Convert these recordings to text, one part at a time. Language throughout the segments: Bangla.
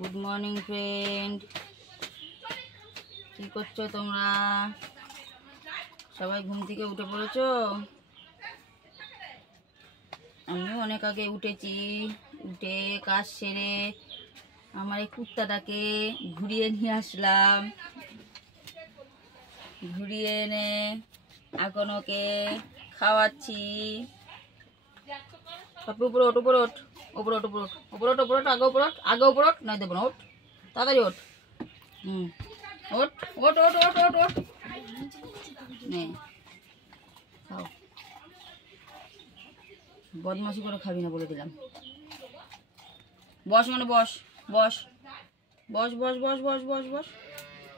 গুড মর্নিং ফ্রেন্ড, কি করছো তোমরা? সবাই ঘুম থেকে উঠে পড়েছো? আমিও অনেক আগে উঠেছি। উঠে কাজ সেরে আমার এই কুত্তাটাকে ঘুরিয়ে নিয়ে আসলাম। ঘুরিয়ে এনে এখন ওকে খাওয়াচ্ছি। সব উপরে ওঠ, উপরে ওঠ, উপরে ওঠ, উপরে ওঠ, উপরে ওঠ, উপরে ওঠ, আগে উপরে ওঠ, আগে উপরে ওঠ, নয় দেবো না, ওঠ তাড়াতাড়ি ওঠ। ওঠ ওঠ ওঠ ওঠ ওঠ ওঠ, নে খাও। বদমাশি করে খাবি না বলে দিলাম। বস মানে বস, বস বস বস বস বস বস বস,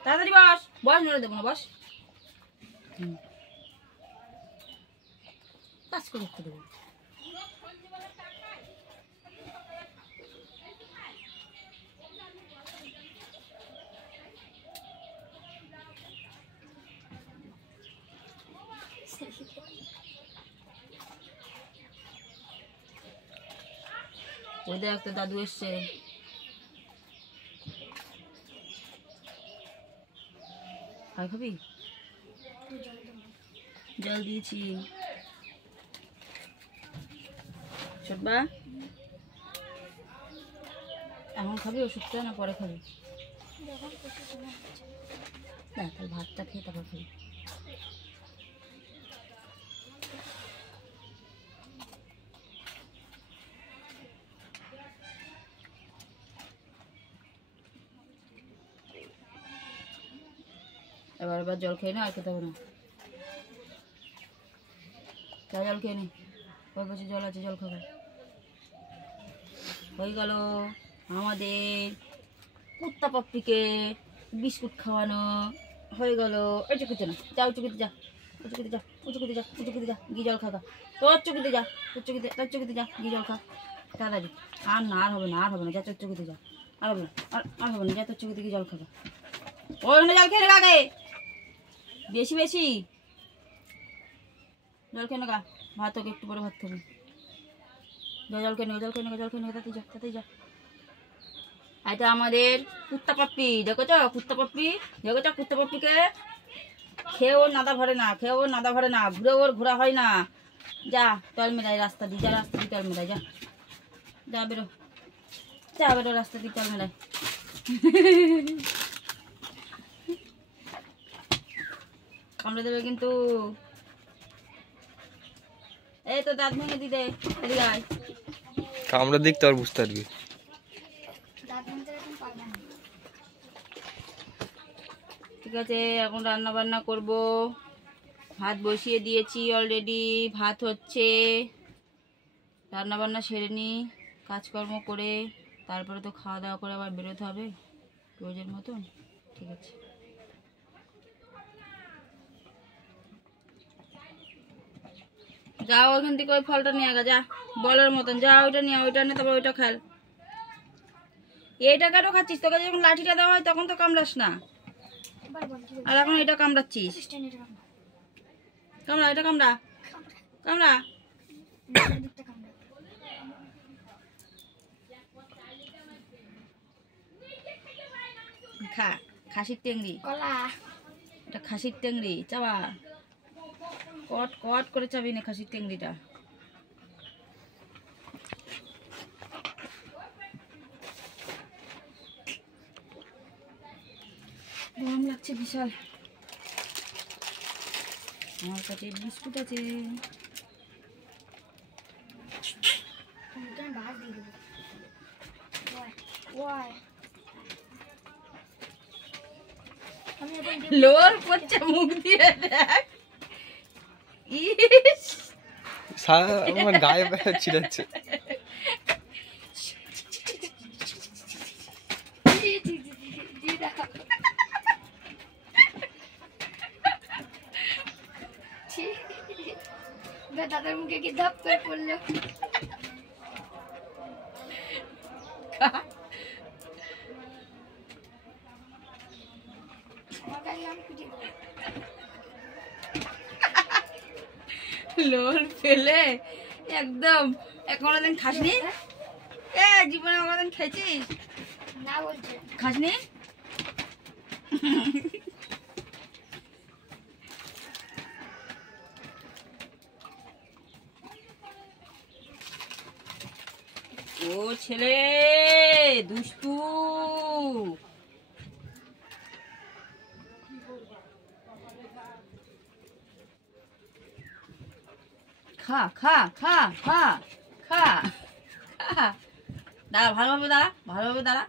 তাড়াতাড়ি বস, বস নড়ে দেবো না, বস। কাজ করে রেখে দেবো। ওই দেখ, তোর দাদু এসছে। আর খাবি? জল দিয়েছি। ছোটবা, এখন খাবি ওষুধটা না পরে খাবি? না, তাহলে ভাতটা খেয়ে তারপর খাবি। এবার জল খেয়ে না, আর খেতে হবে না। চা জল খেয়ে নি, ওই পাশে জল আছে, জল খাবে। হয়ে গেল আমাদের কুত্তা পাপ্পিকে বিস্কুট খাওয়ানো হয়ে গেল। ওই চুকিতে না, যা ওই চুকিতে যা, ওই চুকিতে যা, ওই চুকিতে যা, ওই চুকিতে যা, গিয়ে জল খাগা। তোর চুকিতে যা, তোর চুকিতে, তোর চুকিতে যা, গিয়ে জল খা তাড়াতাড়ি। আর না, আর হবে না, আর হবে না, যা তোর চুকিতে যা, আর হবে না, আর হবে না, যা তোর চুকিতে গিয়ে জল খাগা। ওই জল খেয়ে নেগা আগে, বেশি বেশি জল খেয়ে নেগা। ভাত হোক, একটু পরে ভাত খাবি। জল খেয়ে নেগা, জল খেয়ে নেগা, জল খেয়ে নেগা, তাতে যা, তাতে যা। এটা আমাদের কুত্তা পাপ্পি, দেখো তো কুত্তা পাপ্পি, দেখো তো কুত্তা পাপ্পিকে খেয়ে ওর নাদা ভরে না, খেয়ে ওর নাদা ভরে না, ঘুরে ওর ঘোরা হয় না। যা তল মেলায় রাস্তা দি, যা রাস্তা দি তল মেলায়, যা যা বেরো, যা বেরো রাস্তা দি তল মেলায়। কামড়ে দেবে কিন্তু। এই তো দাঁত ভেঙে দিতে, এদিকে আয়। কামড়ে দিক তো আর বুঝতে পারবি। ঠিক আছে, এখন রান্না বান্না করব। ভাত বসিয়ে দিয়েছি অলরেডি, ভাত হচ্ছে। রান্না বান্না সেরে নিই, কাজকর্ম করে তারপরে তো খাওয়া দাওয়া করে আবার বেরোতে হবে রোজের মতন। ঠিক আছে, যাও ওখান থেকে ওই ফলটা নিয়ে গা, যা বলের মতন, যা ওইটা নিয়ে, ওইটা নিয়ে তারপর ওইটা খেল। এইটা কেন খাচ্ছিস? তোকে যখন লাঠিটা দেওয়া হয় তখন তো কামড়াস না, আর এখন এটা কামড়াচ্ছিস। কামড়া, এটা কামড়া, কামড়া। খা, খাসির টেংরি, এটা খাসির টেংরি, চাবা কট কট করে চাবি না খাসির টেংরিটা। গরম লাগছে বিশাল। আমার কাছে বিস্কুট আছে। লোর পড়ছে মুখ দিয়ে, দেখ। ইস, আমার গায়ে ছিড়াচ্ছে। দাদার মুখে কি ধাপ করে পড়লো। লোল ফেলে একদম। কোনোদিন খাসনি? এ জীবনে আমাদের খেয়েছিস? না বলছে। খাসনি? ও ছেলে দুষ্টু। খা খা খা খা খা খা। দাঁড়া ভালোভাবে দাঁড়া, ভালোভাবে দাঁড়া।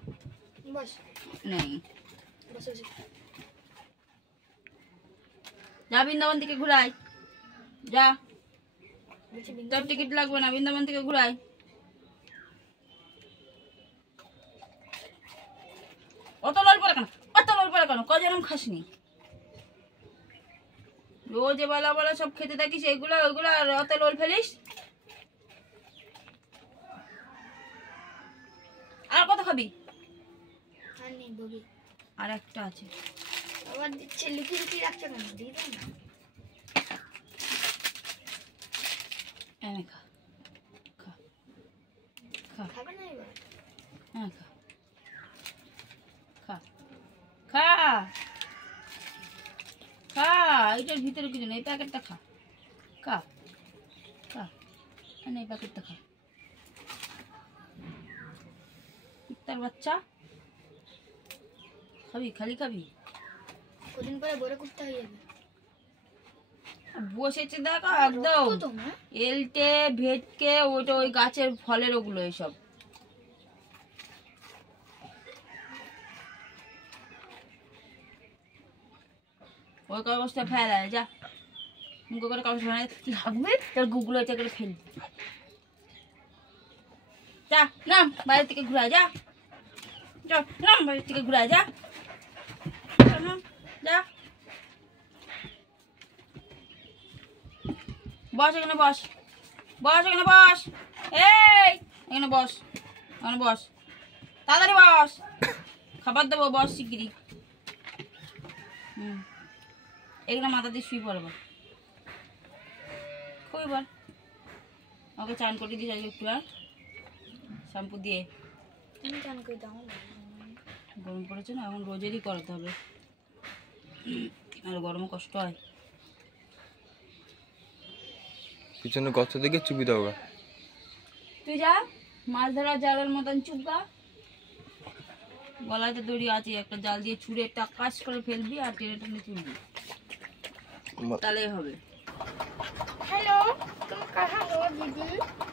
বস নেই বসে বসে। যা বৃন্দাবন থেকে ঘুরাই যা, বলছি তোর টিকিট লাগবে না, বৃন্দাবন থেকে ঘুরাই। অত লোল পরে কেন, অত লোল পরে কেন? কজনম খাসনি? রোজ বেলা বেলা সব খেতে থাকিস এগুলো ওইগুলো, আর অত লোল ফেলিস। আর কত খাবি? আর নেই ববি। আর একটা আছে। আবার দিচ্ছে, লুকিয়ে লুকিয়ে রাখছো কেন? দিয়ে দাও না। এনে খা খা খা। খাবে না এবার? হ্যাঁ খা খা খা খা। এইটার ভিতরে কিছু নেই, এই প্যাকেটটা খা খা খা। এই প্যাকেটটা খা। কুত্তার বাচ্চা খাবি, খালি খাবি। কদিন পরে বড় করতে হয়ে যাবে। বসেছে দেখো একদম রক্ত তো না? এলটে ভেটকে, ওইটা ওই গাছের ফলের ওগুলো এইসব। ওই কাগজটা ফেলায় যা, মুখে করে কাগজ ফেলায় কি হাঁকবে, তার গুগলো এটা করে ফেলবি। যা নাম বাইরে থেকে ঘুরায় যা, যা নাম বাইরে থেকে ঘুরায় যা, নাম যা। বস এখানে, বস বস এখানে, বস। এই এখানে বস, এখানে বস, তাড়াতাড়ি বস, খাবার দেবো, বস শিগগিরি। এগুলো মাথা দিয়ে শুয়ে পড়বো, খুবই বল। ওকে চান করে দিস আজকে একটু, আর শ্যাম্পু দিয়ে। তুমি চান করে দাও। গরম পড়েছে না, এখন রোজেরই করাতে হবে, আর গরমে কষ্ট হয়। পিছনে গর্ত থেকে চুপি দাও গা। তুই যা মাছ ধরা জালের মতন চুপকা, গলাতে দড়ি আছে, একটা জাল দিয়ে ছুঁড়ে টাকাশ করে ফেলবি আর টেনে টেনে তুলবি, তাহলেই হবে। हेलो तुम कहाँ हो दीदी?